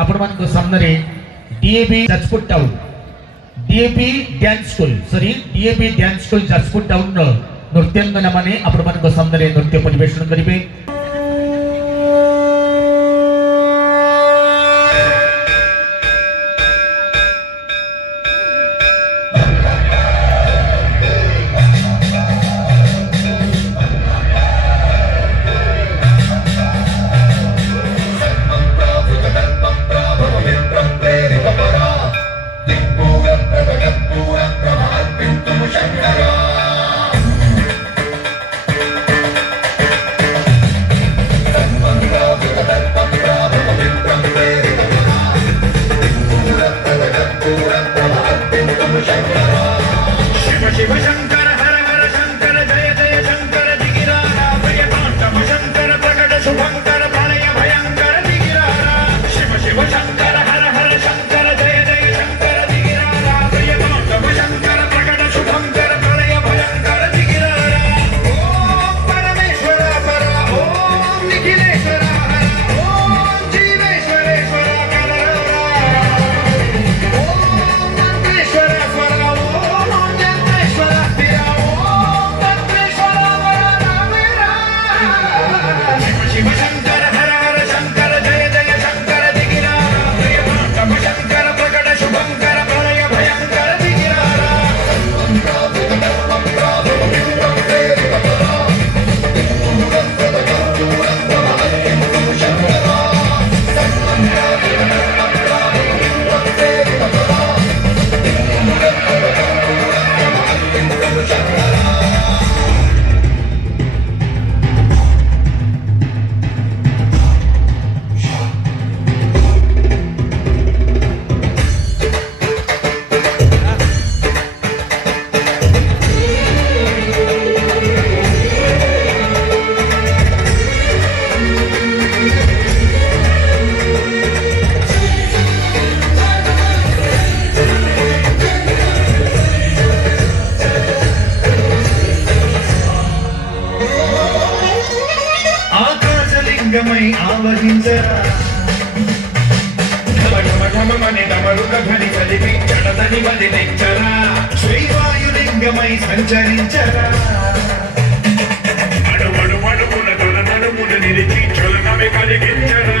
అప్పుడు మనకు సందరి డిఏబి చర్చ్పుట్ town DAB dance school DAB dance school చర్చ్పుట్ టౌన్ नृत्यांगनामाने आपण మనకు సందరి नृत्य परिवेषण करिबे। ఆవహించరా ఢమఢమఢమని డమరుక ధ్వని కలిపించడదని వదిలించరా శ్రీవాయులింగమై సంచరించరా అడుగడుగడుగున తొల నడుమును నిలిచి చలనమే కలిగించరా